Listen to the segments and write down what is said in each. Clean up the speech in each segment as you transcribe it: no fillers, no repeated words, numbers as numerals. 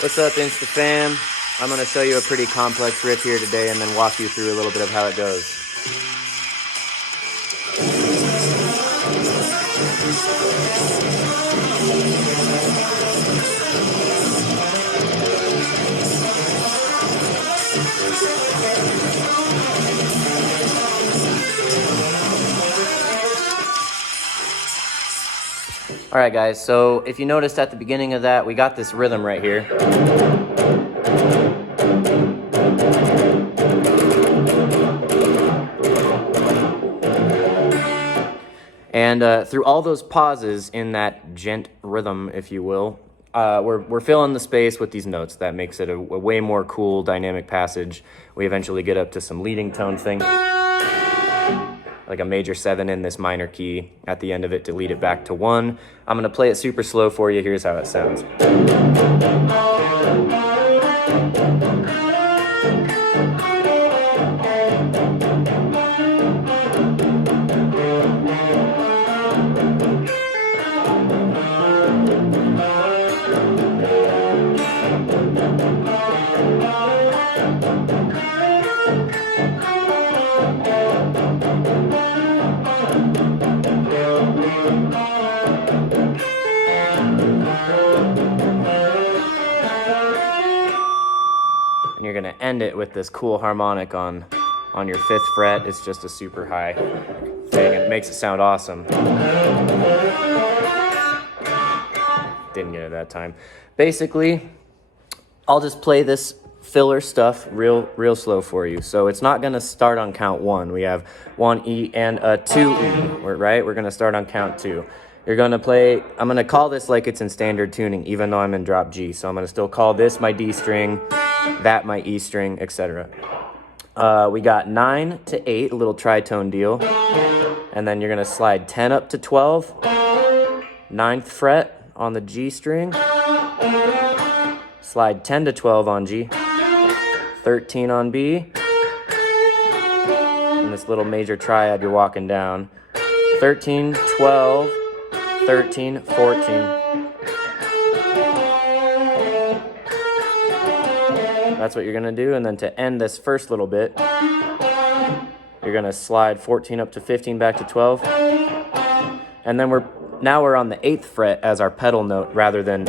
What's up, Insta-fam? I'm going to show you a pretty complex riff here today and then walk you through a little bit of how it goes. Alright guys, so if you noticed at the beginning of that, we got this rhythm right here. And through all those pauses in that gent rhythm, if you will, we're filling the space with these notes. That makes it a way more cool, dynamic passage. We eventually get up to some leading tone thing, like a major 7 in this minor key at the end of it to lead it back to 1. I'm gonna play it super slow for you. Here's how it sounds. And you're gonna end it with this cool harmonic on your 5th fret. It's just a super high thing and it makes it sound awesome. Didn't get it that time. Basically, I'll just play this filler stuff real slow for you. So it's not gonna start on count 1. We have 1 E and a 2 E, right? We're gonna start on count 2. You're gonna play, I'm gonna call this like it's in standard tuning, even though I'm in drop G. So I'm gonna still call this my D string, that my E string, etc. We got 9 to 8, a little tritone deal. And then you're gonna slide 10 up to 12, 9th fret on the G string, slide 10 to 12 on G, 13 on B, and this little major triad you're walking down, 13, 12, 13, 14. That's what you're gonna do, and then to end this first little bit, you're gonna slide 14 up to 15 back to 12, and then now we're on the 8th fret as our pedal note rather than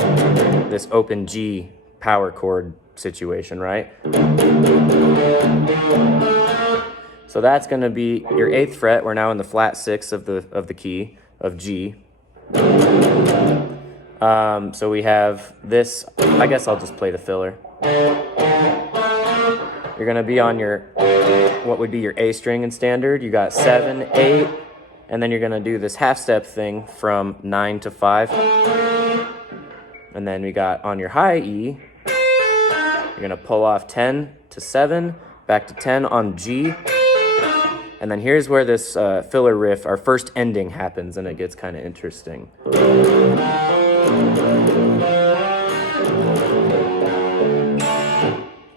this open G power chord situation, right? So that's gonna be your 8th fret. We're now in the flat 6 of the key of G. So we have this, I guess I'll just play the filler. You're gonna be on your, what would be your A string in standard. You got 7, 8, and then you're gonna do this half step thing from 9 to 5. And then we got on your high E, you're gonna pull off 10 to 7, back to 10 on G. And then here's where this filler riff, our first ending, happens, and it gets kind of interesting.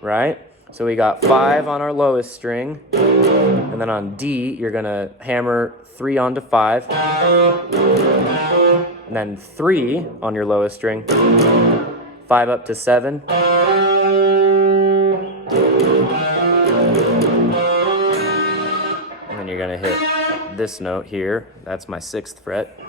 Right? So we got 5 on our lowest string, and then on D, you're gonna hammer 3 onto 5, and then 3 on your lowest string, 5 up to 7, and then you're gonna hit this note here. That's my 6th fret.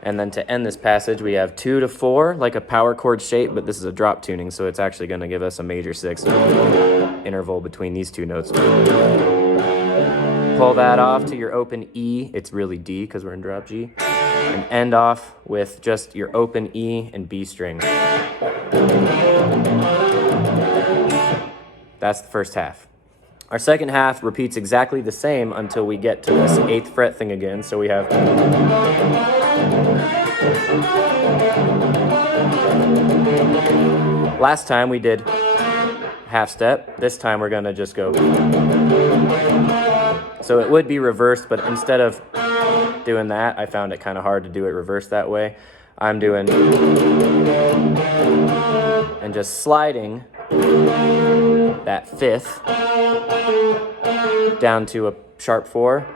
And then to end this passage, we have 2 to 4, like a power chord shape, but this is a drop tuning, so it's actually going to give us a major 6 interval between these two notes. Pull that off to your open E. It's really D because we're in drop G. And end off with just your open E and B string. That's the first half. Our second half repeats exactly the same until we get to this 8th fret thing again. So we have... Last time we did half step. This time we're gonna just go. So it would be reversed, but instead of doing that, I found it kind of hard to do it reversed that way. I'm doing and just sliding that 5th down to a sharp 4,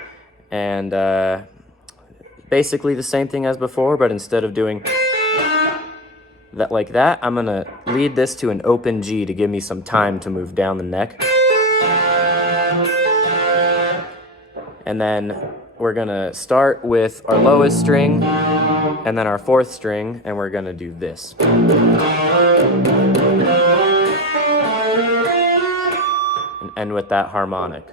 and basically the same thing as before, but instead of doing like that. I'm gonna lead this to an open G to give me some time to move down the neck. And then we're gonna start with our lowest string and then our fourth string, and we're gonna do this. And end with that harmonic.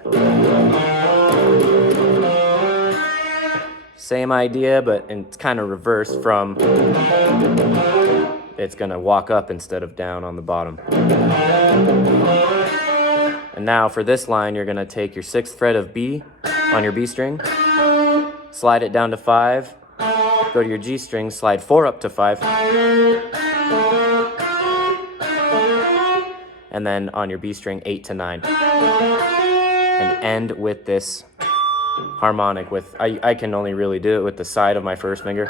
Same idea, but it's kind of reversed from, it's gonna walk up instead of down on the bottom. And now for this line, you're gonna take your 6th fret of B on your B string, slide it down to 5, go to your G string, slide 4 up to 5, and then on your B string, 8 to 9. And end with this harmonic with, I can only really do it with the side of my first finger,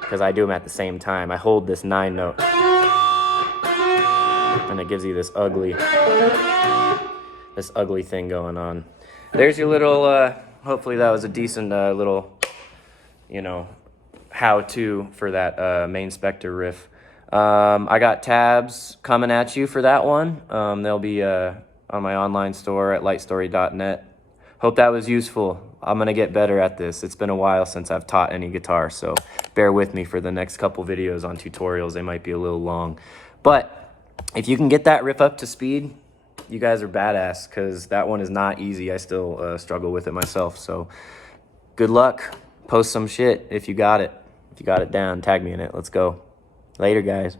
because I do them at the same time. I hold this 9 note, and it gives you this ugly thing going on. There's your little, hopefully that was a decent little, you know, how-to for that main Spectre riff. I got tabs coming at you for that one. They'll be on my online store at lightstory.net. Hope that was useful. I'm gonna get better at this. It's been a while since I've taught any guitar, so bear with me for the next couple videos on tutorials. They might be a little long. But if you can get that riff up to speed, you guys are badass, because that one is not easy. I still struggle with it myself. So good luck. Post some shit if you got it. If you got it down, tag me in it. Let's go. Later, guys.